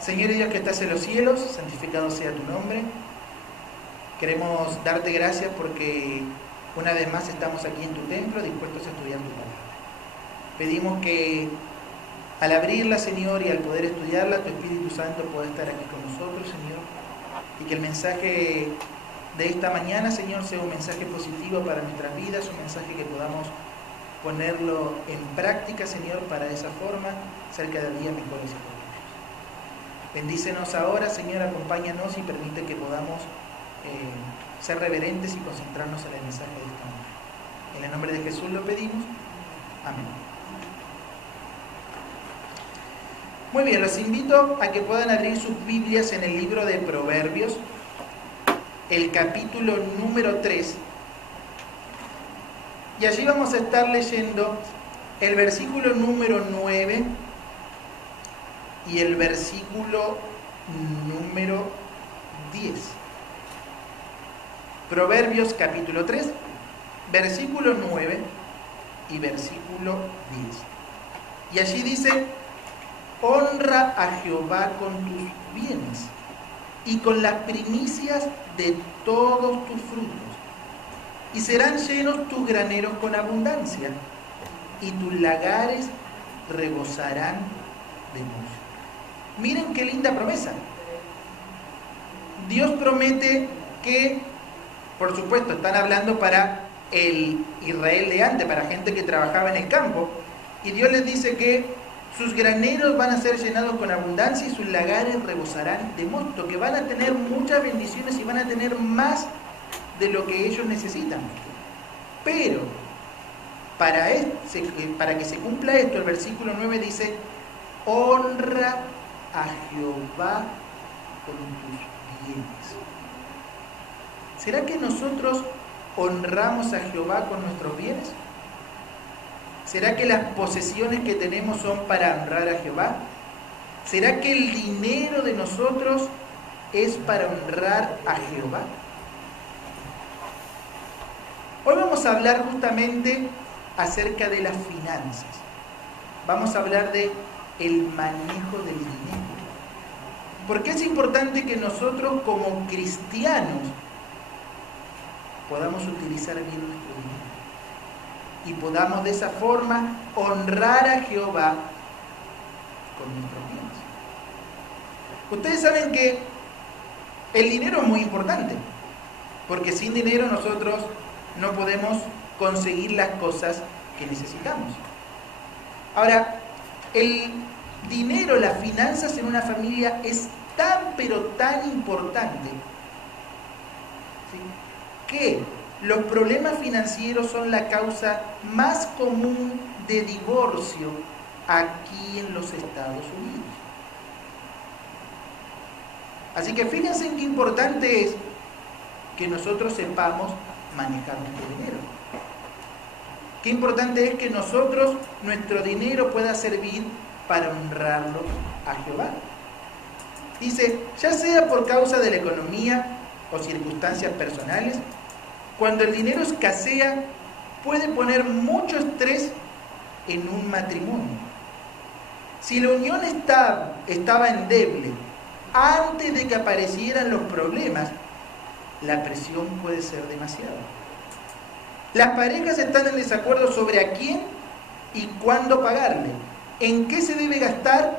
Señor Dios que estás en los cielos, santificado sea tu nombre. Queremos darte gracias porque una vez más estamos aquí en tu templo dispuestos a estudiar tu palabra. Pedimos que al abrirla, Señor, y al poder estudiarla, tu Espíritu Santo pueda estar aquí con nosotros, Señor, y que el mensaje de esta mañana, Señor, sea un mensaje positivo para nuestras vidas, un mensaje que podamos ponerlo en práctica, Señor, para de esa forma ser cada día mejores y mejores. Bendícenos ahora, Señor, acompáñanos y permite que podamos ser reverentes y concentrarnos en el mensaje de esta mañana. En el nombre de Jesús lo pedimos. Amén. Muy bien, los invito a que puedan abrir sus Biblias en el libro de Proverbios, el capítulo número 3. Y allí vamos a estar leyendo el versículo número 9 y el versículo número 10. Proverbios capítulo 3, versículo 9 y versículo 10. Y allí dice: honra a Jehová con tus bienes y con las primicias de todos tus frutos, y serán llenos tus graneros con abundancia, y tus lagares rebosarán de mosto. Miren qué linda promesa. Dios promete que, por supuesto, están hablando para el Israel de antes, para gente que trabajaba en el campo, y Dios les dice que sus graneros van a ser llenados con abundancia y sus lagares rebosarán de mosto, que van a tener muchas bendiciones y van a tener más de lo que ellos necesitan. Pero para que se cumpla esto, el versículo 9 dice: honra a Jehová con tus bienes. ¿Será que nosotros honramos a Jehová con nuestros bienes? ¿Será que las posesiones que tenemos son para honrar a Jehová? ¿Será que el dinero de nosotros es para honrar a Jehová? Hoy vamos a hablar justamente acerca de las finanzas. Vamos a hablar de el manejo del dinero. Porque es importante que nosotros como cristianos podamos utilizar bien nuestro dinero y podamos de esa forma honrar a Jehová con nuestros bienes. Ustedes saben que el dinero es muy importante, porque sin dinero nosotros no podemos conseguir las cosas que necesitamos. Ahora, el dinero, las finanzas en una familia es tan pero tan importante, ¿sí?, que los problemas financieros son la causa más común de divorcio aquí en los Estados Unidos. Así que fíjense en qué importante es que nosotros sepamos manejar nuestro dinero. Qué importante es que nosotros, nuestro dinero pueda servir para honrarlo a Jehová. Dice, ya sea por causa de la economía o circunstancias personales, cuando el dinero escasea, puede poner mucho estrés en un matrimonio. Si la unión estaba endeble antes de que aparecieran los problemas, la presión puede ser demasiada. Las parejas están en desacuerdo sobre a quién y cuándo pagarle, en qué se debe gastar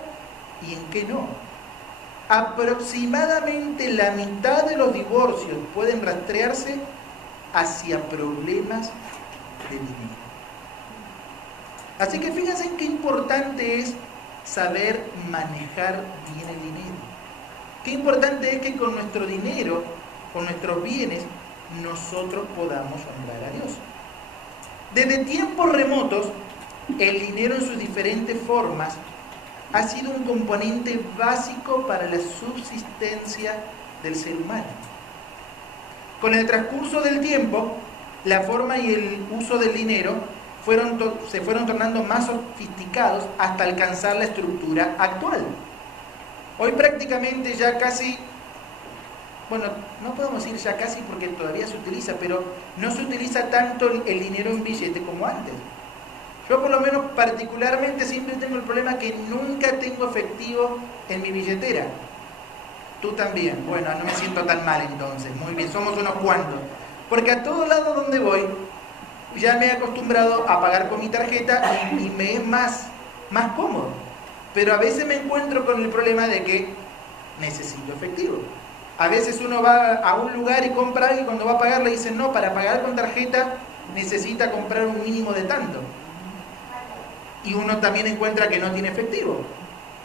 y en qué no. Aproximadamente la mitad de los divorcios pueden rastrearse hacia problemas de dinero. Así que fíjense en qué importante es saber manejar bien el dinero. Qué importante es que con nuestro dinero, con nuestros bienes, nosotros podamos honrar a Dios. Desde tiempos remotos, el dinero en sus diferentes formas ha sido un componente básico para la subsistencia del ser humano. Con el transcurso del tiempo, la forma y el uso del dinero se fueron tornando más sofisticados hasta alcanzar la estructura actual. Hoy prácticamente ya casi, bueno, no podemos decir ya casi porque todavía se utiliza, pero no se utiliza tanto el dinero en billete como antes. Yo por lo menos particularmente siempre tengo el problema que nunca tengo efectivo en mi billetera. Tú también. Bueno, no me siento tan mal entonces. Muy bien, somos unos cuantos. Porque a todo lado donde voy, ya me he acostumbrado a pagar con mi tarjeta y me es más cómodo. Pero a veces me encuentro con el problema de que necesito efectivo. A veces uno va a un lugar y compra algo y cuando va a pagar le dicen no, para pagar con tarjeta necesita comprar un mínimo de tanto. Y uno también encuentra que no tiene efectivo.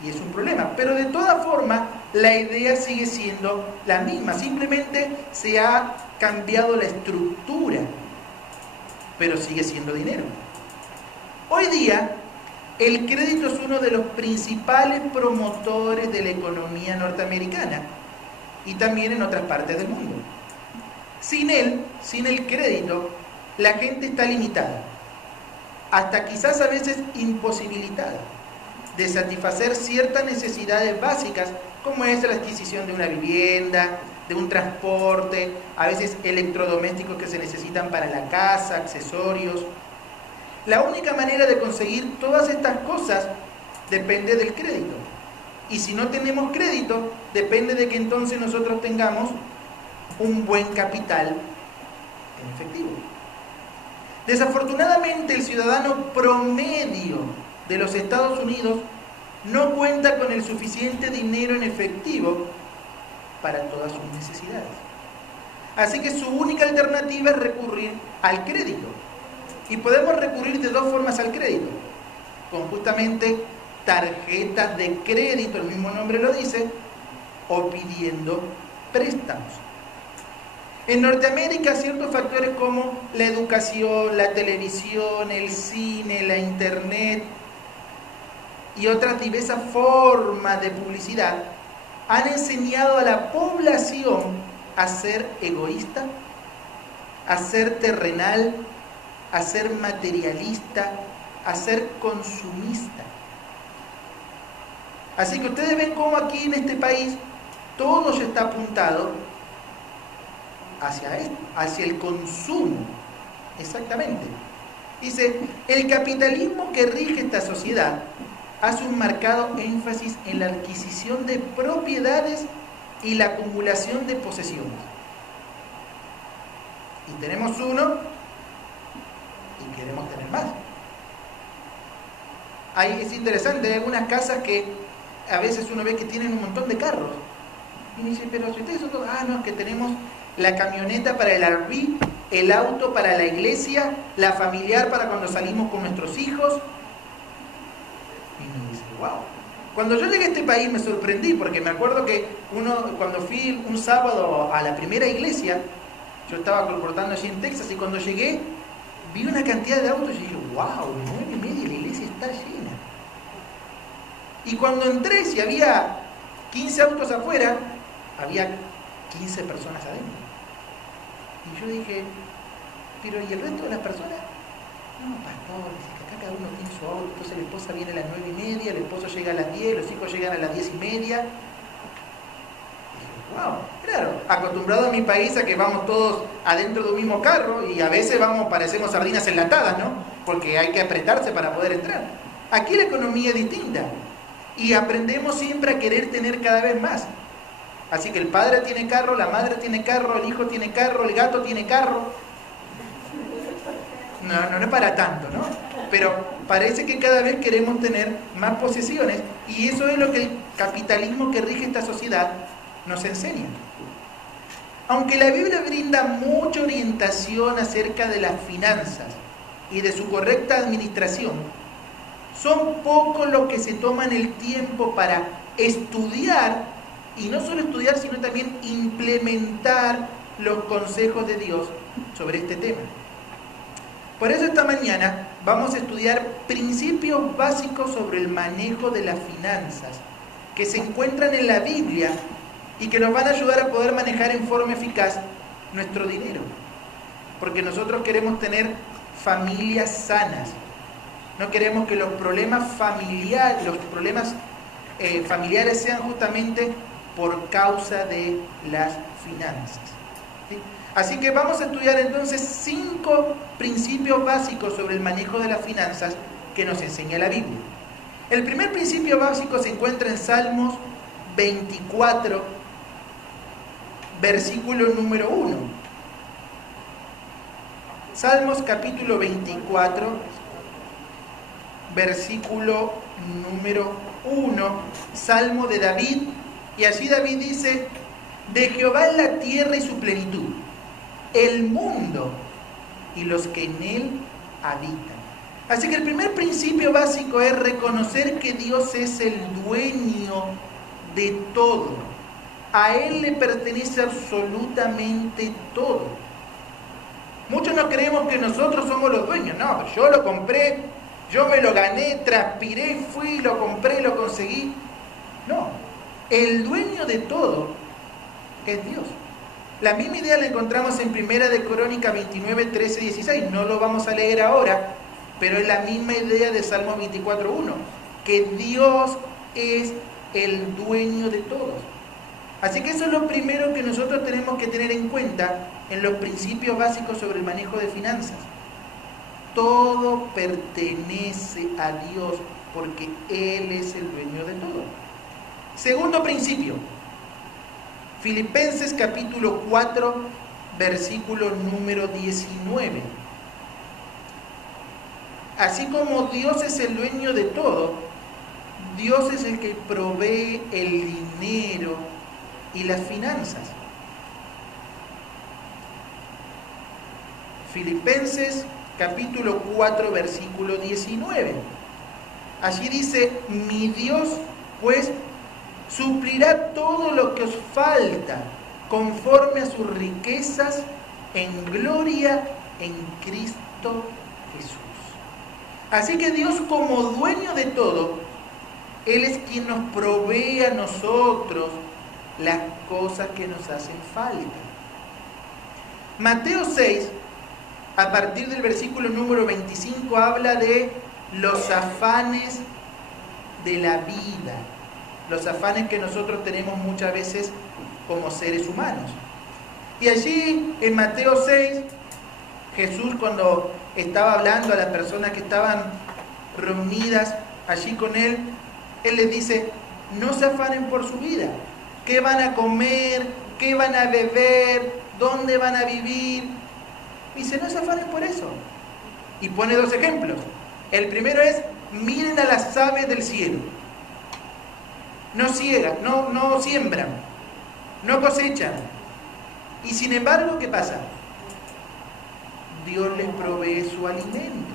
Y es un problema. Pero de todas formas, la idea sigue siendo la misma. Simplemente se ha cambiado la estructura. Pero sigue siendo dinero. Hoy día, el crédito es uno de los principales promotores de la economía norteamericana. Y también en otras partes del mundo. Sin él, sin el crédito, la gente está limitada. Hasta quizás a veces imposibilitada de satisfacer ciertas necesidades básicas, como es la adquisición de una vivienda, de un transporte, a veces electrodomésticos que se necesitan para la casa, accesorios. La única manera de conseguir todas estas cosas depende del crédito. Y si no tenemos crédito, depende de que entonces nosotros tengamos un buen capital en efectivo. Desafortunadamente, el ciudadano promedio de los Estados Unidos no cuenta con el suficiente dinero en efectivo para todas sus necesidades. Así que su única alternativa es recurrir al crédito. Y podemos recurrir de dos formas al crédito. Con justamente tarjetas de crédito, el mismo nombre lo dice, o pidiendo préstamos. En Norteamérica, ciertos factores como la educación, la televisión, el cine, la internet y otras diversas formas de publicidad han enseñado a la población a ser egoísta, a ser terrenal, a ser materialista, a ser consumista. Así que ustedes ven cómo aquí en este país todo se está apuntado hacia esto, hacia el consumo. Exactamente. Dice, el capitalismo que rige esta sociedad hace un marcado énfasis en la adquisición de propiedades y la acumulación de posesiones. Y tenemos uno y queremos tener más. Ahí es interesante, hay algunas casas que a veces uno ve que tienen un montón de carros. Y me dice, pero si ustedes son todos, no, es que tenemos la camioneta para el RV, el auto para la iglesia, la familiar para cuando salimos con nuestros hijos. Y me dice, wow. Cuando yo llegué a este país me sorprendí, porque me acuerdo que cuando fui un sábado a la primera iglesia, yo estaba colportando allí en Texas, y cuando llegué, vi una cantidad de autos y dije, wow, 9:30, la iglesia está llena. Y cuando entré, si había 15 autos afuera, había 15 personas adentro. Y yo dije, pero ¿y el resto de las personas? No, pastor, dice que acá cada uno tiene su auto, entonces la esposa viene a las 9:30, el esposo llega a las 10, los hijos llegan a las 10:30. Dije, wow, claro, acostumbrado a mi país a que vamos todos adentro de un mismo carro y a veces parecemos sardinas enlatadas, ¿no? Porque hay que apretarse para poder entrar. Aquí la economía es distinta y aprendemos siempre a querer tener cada vez más. Así que el padre tiene carro, la madre tiene carro, el hijo tiene carro, el gato tiene carro. No es para tanto, ¿no? Pero parece que cada vez queremos tener más posesiones y eso es lo que el capitalismo que rige esta sociedad nos enseña. Aunque la Biblia brinda mucha orientación acerca de las finanzas y de su correcta administración, son pocos los que se toman el tiempo para estudiar, y no solo estudiar, sino también implementar los consejos de Dios sobre este tema. Por eso esta mañana vamos a estudiar principios básicos sobre el manejo de las finanzas que se encuentran en la Biblia y que nos van a ayudar a poder manejar en forma eficaz nuestro dinero. Porque nosotros queremos tener familias sanas. No queremos que los problemas familiares sean justamente por causa de las finanzas. ¿Sí? Así que vamos a estudiar entonces 5 principios básicos sobre el manejo de las finanzas que nos enseña la Biblia. El primer principio básico se encuentra en Salmos 24, versículo número 1. Salmos capítulo 24, versículo número 1, Salmo de David, y allí David dice: de Jehová es la tierra y su plenitud, el mundo y los que en él habitan. Así que el primer principio básico es reconocer que Dios es el dueño de todo. A Él le pertenece absolutamente todo. Muchos no creemos que nosotros somos los dueños. No, yo lo compré, yo me lo gané, transpiré, fui, lo compré, lo conseguí. No, el dueño de todo es Dios. La misma idea la encontramos en Primera de Crónicas 29, 13, 16. No lo vamos a leer ahora, pero es la misma idea de Salmo 24, 1. Que Dios es el dueño de todos. Así que eso es lo primero que nosotros tenemos que tener en cuenta en los principios básicos sobre el manejo de finanzas. Todo pertenece a Dios porque Él es el dueño de todo. Segundo principio, Filipenses capítulo 4, versículo número 19. Así como Dios es el dueño de todo, Dios es el que provee el dinero y las finanzas. Filipenses capítulo 4, versículo 19. Allí dice: mi Dios pues suplirá todo lo que os falta conforme a sus riquezas en gloria en Cristo Jesús. Así que Dios, como dueño de todo, Él es quien nos provee a nosotros las cosas que nos hacen falta. Mateo 6, a partir del versículo número 25, habla de los afanes de la vida, los afanes que nosotros tenemos muchas veces como seres humanos. Y allí en Mateo 6, Jesús, cuando estaba hablando a las personas que estaban reunidas allí con Él, Él les dice: no se afanen por su vida. ¿Qué van a comer? ¿Qué van a beber? ¿Dónde van a vivir? Dice: no se afanen por eso. Y pone dos ejemplos. El primero es: miren a las aves del cielo. No ciegan, no siembran, no cosechan. Y sin embargo, ¿qué pasa? Dios les provee su alimento.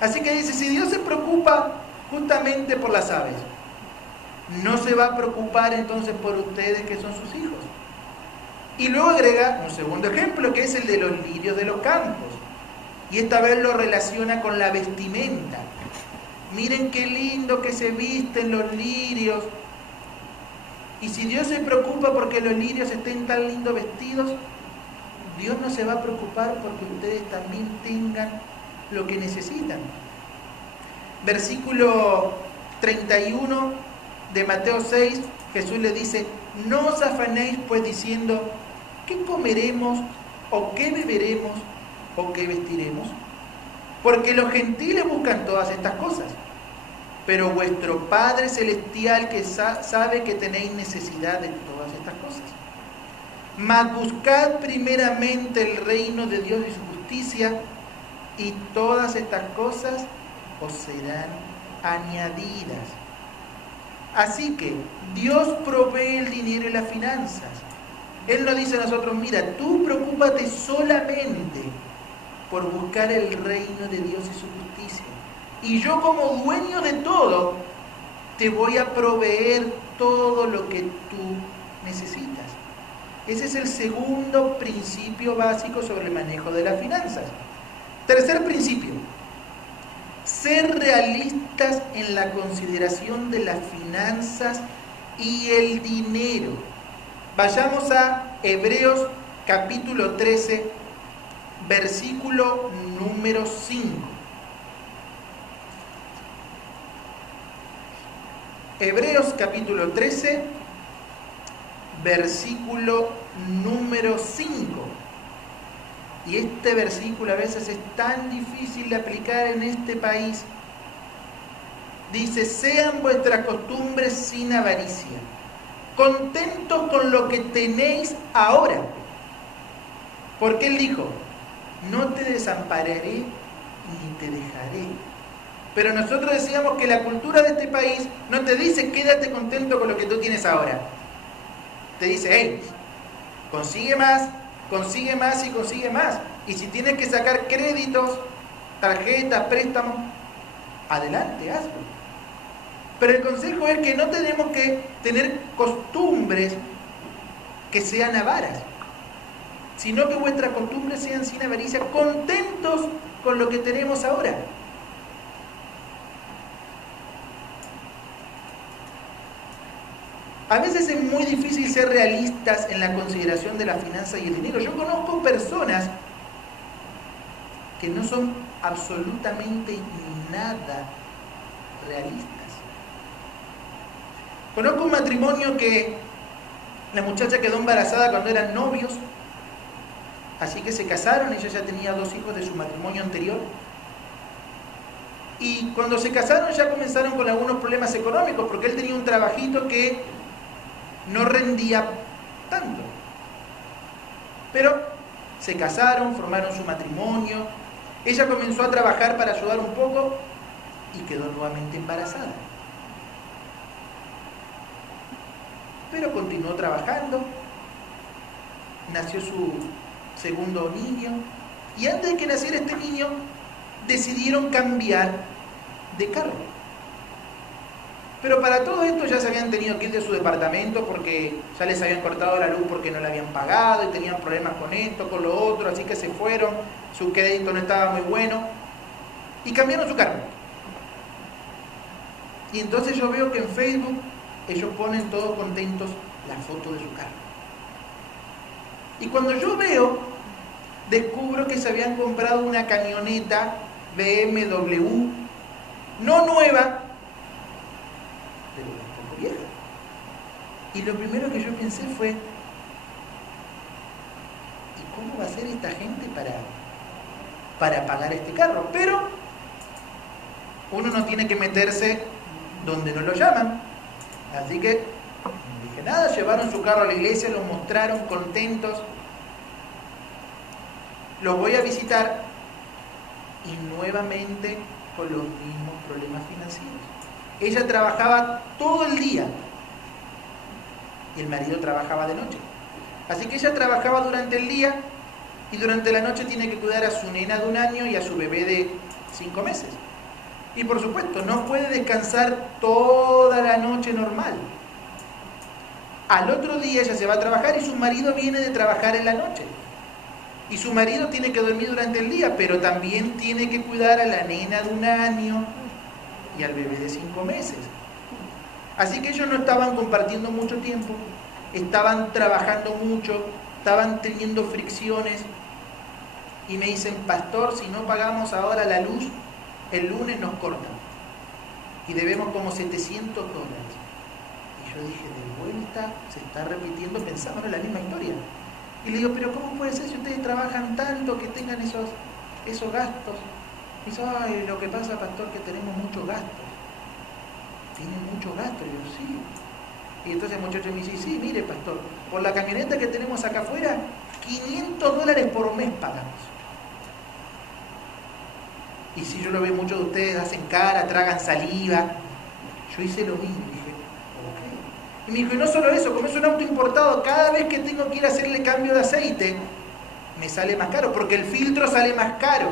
Así que dice: si Dios se preocupa justamente por las aves, ¿no se va a preocupar entonces por ustedes que son sus hijos? Y luego agrega un segundo ejemplo, que es el de los lirios de los campos. Y esta vez lo relaciona con la vestimenta. Miren qué lindo que se visten los lirios. Y si Dios se preocupa porque los lirios estén tan lindos vestidos, Dios no se va a preocupar porque ustedes también tengan lo que necesitan. Versículo 31 de Mateo 6, Jesús le dice: no os afanéis pues diciendo: ¿qué comeremos? ¿O qué beberemos? ¿O qué vestiremos? Porque los gentiles buscan todas estas cosas, pero vuestro Padre Celestial que sabe que tenéis necesidad de todas estas cosas. Mas buscad primeramente el reino de Dios y su justicia, y todas estas cosas os serán añadidas. Así que Dios provee el dinero y las finanzas. Él nos dice a nosotros: mira, tú preocúpate solamente por buscar el reino de Dios y su justicia. Y yo, como dueño de todo, te voy a proveer todo lo que tú necesitas. Ese es el segundo principio básico sobre el manejo de las finanzas. Tercer principio: ser realistas en la consideración de las finanzas y el dinero. Vayamos a Hebreos capítulo 13, versículo número 5. Hebreos capítulo 13, versículo número 5. Y este versículo a veces es tan difícil de aplicar en este país dice: sean vuestras costumbres sin avaricia, contentos con lo que tenéis ahora. Porque Él dijo: no te desampararé ni te dejaré. Pero nosotros decíamos que la cultura de este país no te dice quédate contento con lo que tú tienes ahora. Te dice: hey, consigue más y consigue más. Y si tienes que sacar créditos, tarjetas, préstamos, adelante, hazlo. Pero el consejo es que no tenemos que tener costumbres que sean avaras, sino que vuestras costumbres sean sin avaricia, contentos con lo que tenemos ahora. A veces es muy difícil ser realistas en la consideración de la finanza y el dinero. Yo conozco personas que no son absolutamente nada realistas. Conozco un matrimonio que la muchacha quedó embarazada cuando eran novios, así que se casaron. Ella ya tenía 2 hijos de su matrimonio anterior. Y cuando se casaron ya comenzaron con algunos problemas económicos, porque él tenía un trabajito que no rendía tanto. Pero se casaron, formaron su matrimonio. Ella comenzó a trabajar para ayudar un poco y quedó nuevamente embarazada. Pero continuó trabajando. Nació su segundo niño. Y antes de que naciera este niño, decidieron cambiar de carro. Pero para todo esto ya se habían tenido que ir de su departamento porque ya les habían cortado la luz porque no la habían pagado y tenían problemas con esto, con lo otro, así que se fueron, su crédito no estaba muy bueno y cambiaron su carro. Y entonces yo veo que en Facebook ellos ponen todos contentos la foto de su carro. Y cuando yo veo, descubro que se habían comprado una camioneta BMW, no nueva, pero un poco vieja. Y lo primero que yo pensé fue: ¿y cómo va a ser esta gente para pagar este carro? Pero uno no tiene que meterse donde no lo llaman. Así que no dije nada, llevaron su carro a la iglesia, lo mostraron contentos. Los voy a visitar y nuevamente con los mismos problemas financieros. Ella trabajaba todo el día y el marido trabajaba de noche. Así que ella trabajaba durante el día y durante la noche tiene que cuidar a su nena de 1 año y a su bebé de 5 meses. Y por supuesto, no puede descansar toda la noche normal. Al otro día ella se va a trabajar y su marido viene de trabajar en la noche. Y su marido tiene que dormir durante el día, pero también tiene que cuidar a la nena de 1 año y al bebé de 5 meses. Así que ellos no estaban compartiendo mucho tiempo, estaban trabajando mucho, estaban teniendo fricciones. Y me dicen: pastor, si no pagamos ahora la luz, el lunes nos cortan. Y debemos como $700. Y yo dije: de vuelta, se está repitiendo, pensamos en la misma historia. Y le digo: pero ¿cómo puede ser si ustedes trabajan tanto que tengan esos gastos? Y dice: ay, lo que pasa, pastor, que tenemos muchos gastos. ¿Tienen muchos gastos? Y yo: sí. Y entonces el muchacho me dice: sí, mire, pastor, por la camioneta que tenemos acá afuera, $500 por mes pagamos. Y si yo lo veo, muchos de ustedes hacen cara, tragan saliva. Yo hice lo mismo. Y dije: ok. Y me dijo: y no solo eso, como es un auto importado, cada vez que tengo que ir a hacerle cambio de aceite, me sale más caro, porque el filtro sale más caro.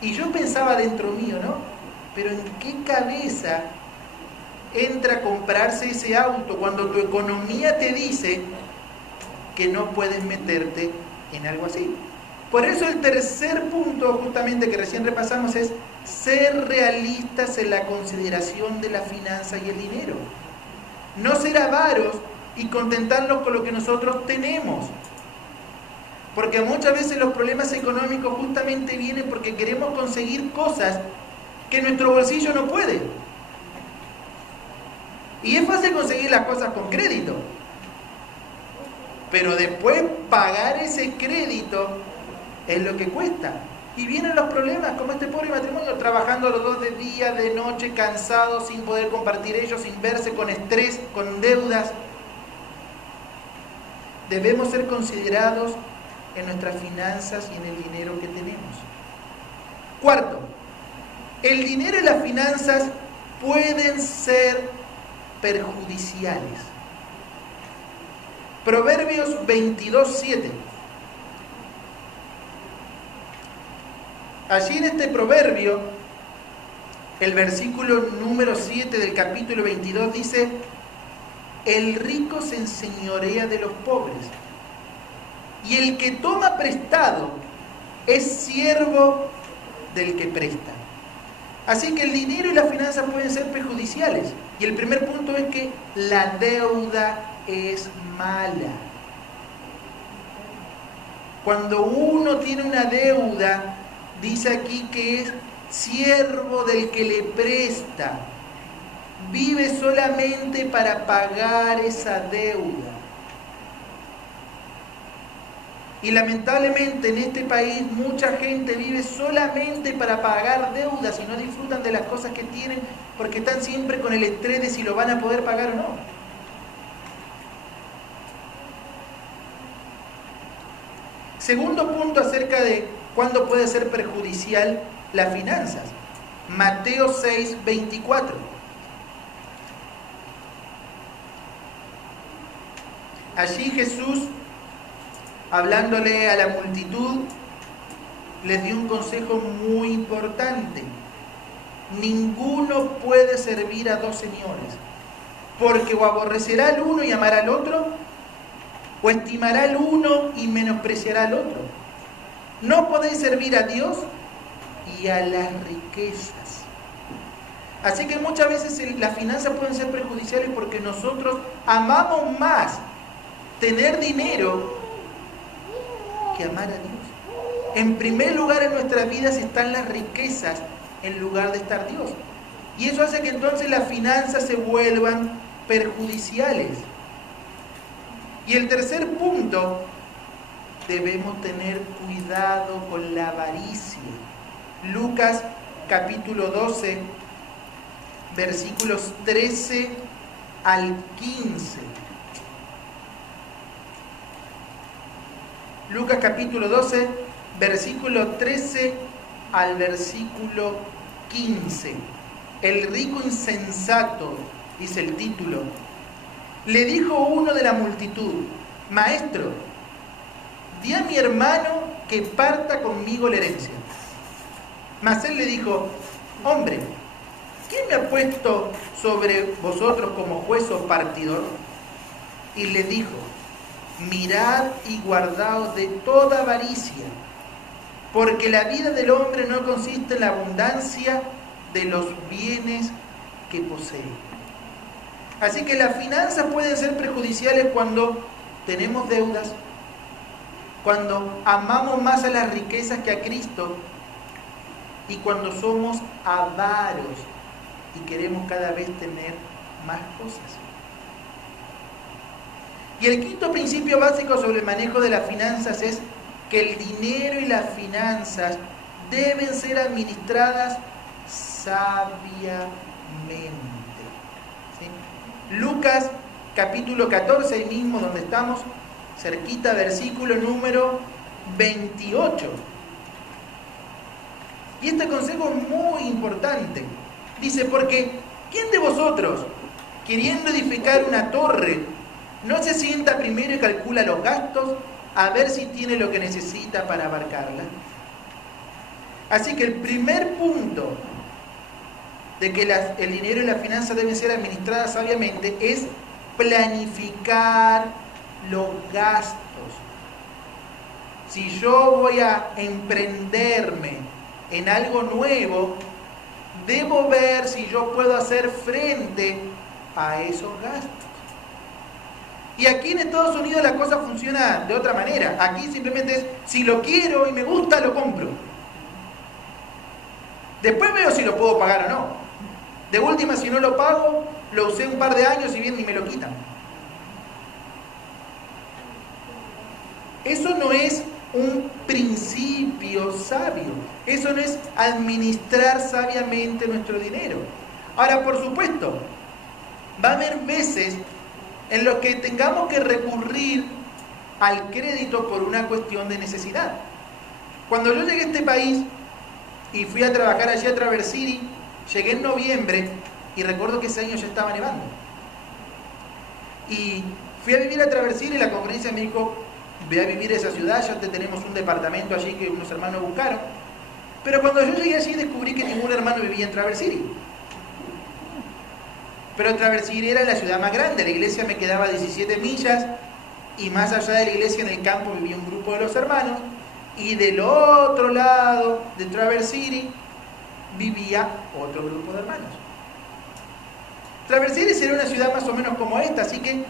Y yo pensaba dentro mío, ¿no? Pero ¿en qué cabeza entra comprarse ese auto cuando tu economía te dice que no puedes meterte en algo así? Por eso el tercer punto, justamente, que recién repasamos, es ser realistas en la consideración de la finanza y el dinero. No ser avaros y contentarnos con lo que nosotros tenemos. Porque muchas veces los problemas económicos justamente vienen porque queremos conseguir cosas que nuestro bolsillo no puede. Y es fácil conseguir las cosas con crédito, pero después pagar ese crédito es lo que cuesta. Y vienen los problemas, como este pobre matrimonio, trabajando los dos de día, de noche, cansados, sin poder compartir ellos, sin verse, con estrés, con deudas. Debemos ser considerados en nuestras finanzas y en el dinero que tenemos. Cuarto, el dinero y las finanzas pueden ser perjudiciales. Proverbios 22:7. Allí en este proverbio, el versículo número 7 del capítulo 22 dice: el rico se enseñorea de los pobres, y el que toma prestado es siervo del que presta. Así que el dinero y las finanzas pueden ser perjudiciales. Y el primer punto es que la deuda es mala. Cuando uno tiene una deuda, dice aquí que es siervo del que le presta. Vive solamente para pagar esa deuda. Y lamentablemente en este país mucha gente vive solamente para pagar deudas y no disfrutan de las cosas que tienen porque están siempre con el estrés de si lo van a poder pagar o no. Segundo punto acerca de cuándo puede ser perjudicial las finanzas. Mateo 6:24. Allí Jesús, hablándole a la multitud, les dio un consejo muy importante. Ninguno puede servir a dos señores, porque o aborrecerá al uno y amará al otro, o estimará al uno y menospreciará al otro. No podéis servir a Dios y a las riquezas. Así que muchas veces las finanzas pueden ser perjudiciales porque nosotros amamos más tener dinero que amar a Dios. En primer lugar en nuestras vidas están las riquezas en lugar de estar Dios. Y eso hace que entonces las finanzas se vuelvan perjudiciales. Y el tercer punto, debemos tener cuidado con la avaricia. Lucas capítulo 12, versículos 13 al 15. Lucas capítulo 12, versículo 13 al versículo 15. El rico insensato, dice el título. Le dijo uno de la multitud: Maestro, di a mi hermano que parta conmigo la herencia. Mas él le dijo: Hombre, ¿quién me ha puesto sobre vosotros como juez o partidor? Y le dijo: Mirad y guardaos de toda avaricia, porque la vida del hombre no consiste en la abundancia de los bienes que posee. Así que las finanzas pueden ser perjudiciales cuando tenemos deudas, cuando amamos más a las riquezas que a Cristo y cuando somos avaros y queremos cada vez tener más cosas. Y el quinto principio básico sobre el manejo de las finanzas es que el dinero y las finanzas deben ser administradas sabiamente. ¿Sí? Lucas capítulo 14, ahí mismo donde estamos, cerquita, versículo número 28. Y este consejo es muy importante. Dice: porque ¿quién de vosotros, queriendo edificar una torre, no se sienta primero y calcula los gastos a ver si tiene lo que necesita para abarcarla? Así que el primer punto de que el dinero y las finanzas deben ser administradas sabiamente es planificar los gastos. Si yo voy a emprenderme en algo nuevo, debo ver si yo puedo hacer frente a esos gastos. Y aquí en Estados Unidos la cosa funciona de otra manera. Aquí simplemente es: si lo quiero y me gusta, lo compro. Después veo si lo puedo pagar o no. De última, si no lo pago, lo usé un par de años y bien ni me lo quitan. Eso no es un principio criterio sabio. Eso no es administrar sabiamente nuestro dinero. Ahora, por supuesto, va a haber veces en los que tengamos que recurrir al crédito por una cuestión de necesidad. Cuando yo llegué a este país y fui a trabajar allí a Traverse City, llegué en noviembre y recuerdo que ese año ya estaba nevando. Y fui a vivir a Traverse City y la conferencia me dijo, ve a vivir a esa ciudad, ya tenemos un departamento allí que unos hermanos buscaron. Pero cuando yo llegué allí descubrí que ningún hermano vivía en Traverse City. Pero Traverse City era la ciudad más grande, la iglesia me quedaba a 17 millas y más allá de la iglesia en el campo vivía un grupo de los hermanos y del otro lado de Traverse City vivía otro grupo de hermanos. Traverse City era una ciudad más o menos como esta, así que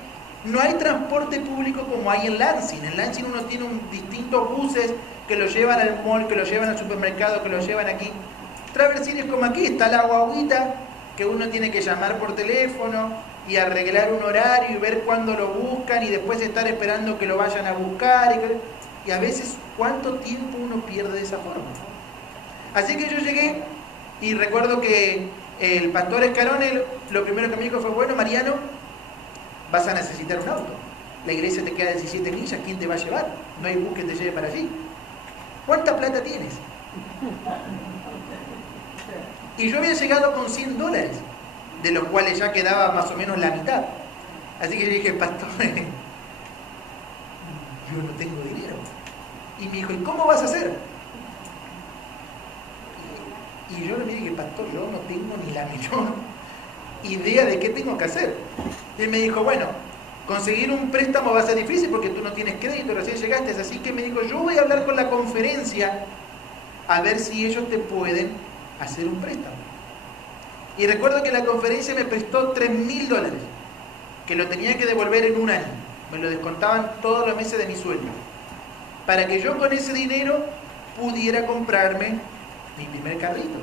no hay transporte público como hay en Lansing. En Lansing uno tiene distintos buses que lo llevan al mall, que lo llevan al supermercado, que lo llevan aquí. Traverse City es como aquí, está la guaguita que uno tiene que llamar por teléfono y arreglar un horario y ver cuándo lo buscan y después estar esperando que lo vayan a buscar y a veces cuánto tiempo uno pierde de esa forma. Así que yo llegué y recuerdo que el pastor Escarone lo primero que me dijo fue, bueno, Mariano, vas a necesitar un auto. La iglesia te queda a 17 millas, ¿quién te va a llevar? No hay bus que te lleve para allí. ¿Cuánta plata tienes? Y yo había llegado con $100, de los cuales ya quedaba más o menos la mitad. Así que yo dije, pastor, yo no tengo dinero. Y me dijo, ¿y cómo vas a hacer? Y yo le dije, pastor, yo no tengo ni la menor idea de qué tengo que hacer. Y él me dijo, bueno, conseguir un préstamo va a ser difícil porque tú no tienes crédito, recién llegaste. Así que me dijo, yo voy a hablar con la conferencia a ver si ellos te pueden hacer un préstamo. Y recuerdo que la conferencia me prestó $3.000, que lo tenía que devolver en un año. Me lo descontaban todos los meses de mi sueldo, para que yo con ese dinero pudiera comprarme mi primer carrito.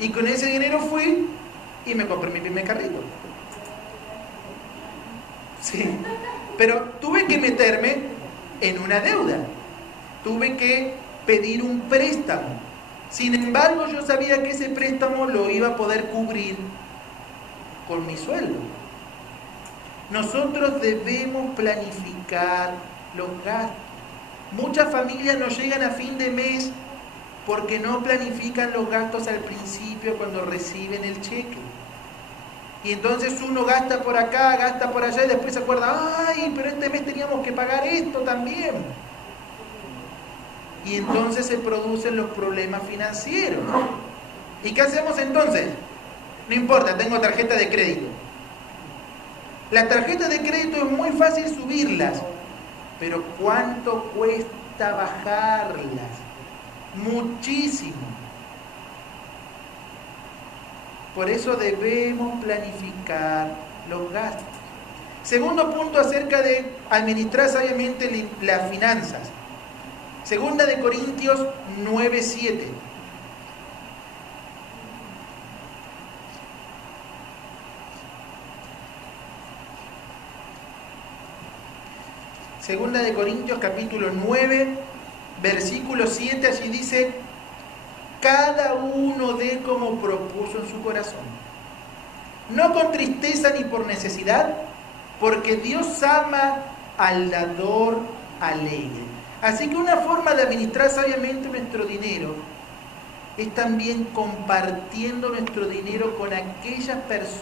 Y con ese dinero fui y me compré mi primer carrito. Sí, pero tuve que meterme en una deuda. Tuve que pedir un préstamo. Sin embargo, yo sabía que ese préstamo lo iba a poder cubrir con mi sueldo. Nosotros debemos planificar los gastos. Muchas familias no llegan a fin de mes porque no planifican los gastos al principio cuando reciben el cheque. Y entonces uno gasta por acá, gasta por allá y después se acuerda, ¡ay, pero este mes teníamos que pagar esto también! Y entonces se producen los problemas financieros. ¿Y qué hacemos entonces? No importa, tengo tarjeta de crédito. Las tarjetas de crédito es muy fácil subirlas, pero ¿cuánto cuesta bajarlas? Muchísimo. Por eso debemos planificar los gastos. Segundo punto acerca de administrar sabiamente las finanzas. Segunda de Corintios 9:7. Segunda de Corintios capítulo 9, versículo 7, allí dice, cada uno dé como propuso en su corazón, no con tristeza ni por necesidad, porque Dios ama al dador alegre. Así que una forma de administrar sabiamente nuestro dinero es también compartiendo nuestro dinero con aquellas personas